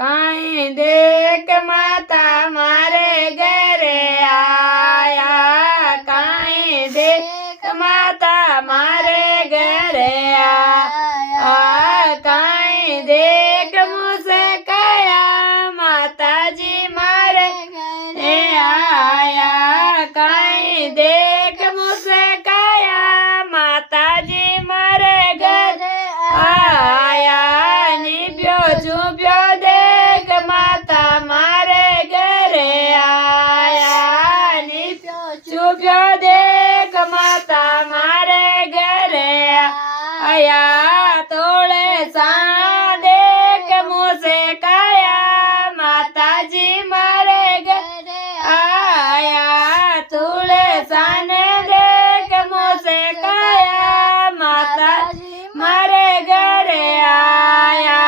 काई देख माता मारे घरे आया, काई देख माता मारे घरे आया, काई देख मुझसे कया माता जी मारे घरे आया, काई देख मुझसे कया माता जी मारे घरे आया, निब्यो चुब्यो देख माता मारे घरे आया, निब्यो चुब्यो देख माता मारे घरे आया, तोड़े सा देख मुझसे कया माता जी मारे घरे आया, तोड़े साने देख मुझसे कया माता जी मारे घरे आया,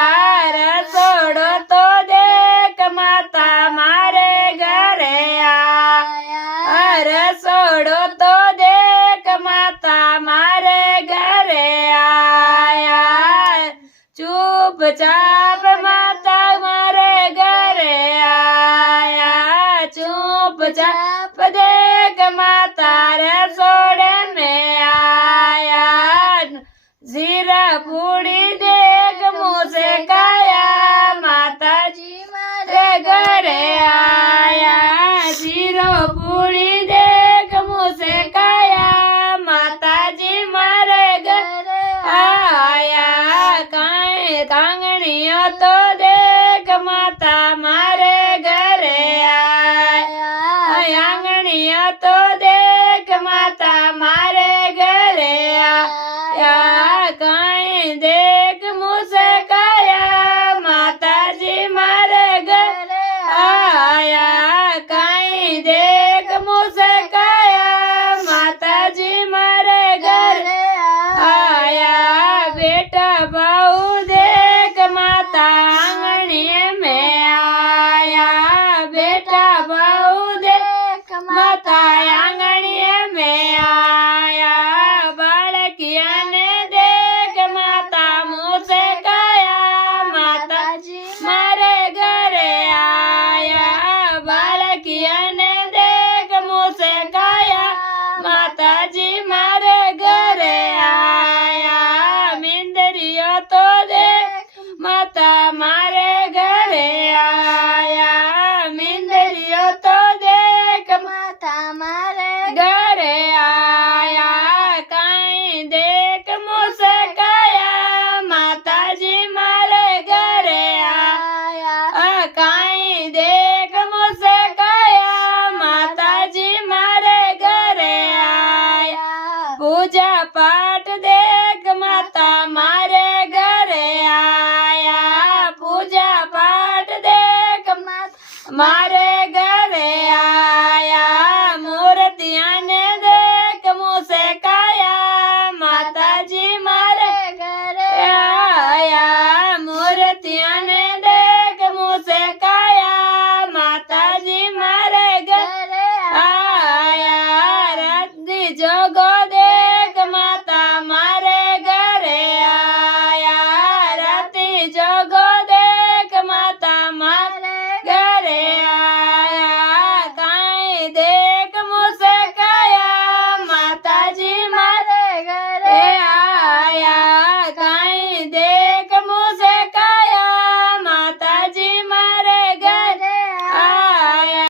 रसोड़ो तो देख माता मारे घरे आया, रसोड़ो तो देख माता मारे घरे आया, चुपचाप माता मारे घरे आया, चुपचाप देख माता रसोड़े में आया, जीरा पूड़ी देख मुझसे कया माता जी मारे घरे आया, जीरो पूड़ी देख मुझसे कया माता जी मारे घरे आया, काई कांगड़ियों तो देख माता मारे घरे आया, आंगड़ियों तो देख माता मारे घरे आया, काई देख मुझसे कया माता जी मारे घरे आया, काई देख मुझसे कया माता जी मारे घरे आया, बेटा बहू देख माता आंगणीए में आया, बेटा बहू देख माता आंगणीए में आया, बालकिया ने देख माता मुझसे कया माता जी मारे घरे आया, बालकिया ने देख मुझसे कया माता जी मारे घरे आया, मिंदरियो तो देख माता मारे घरे आया, मिंदरियो तो देख माता मारे घरे आया, काई देख मुझसे कया माता जी मारे घरे आया, काई देख मुझसे कया माता जी मारे घरे आया, पूजा पाठ देख माता मारे घरे आया, पूजा पाठ देख माता मारे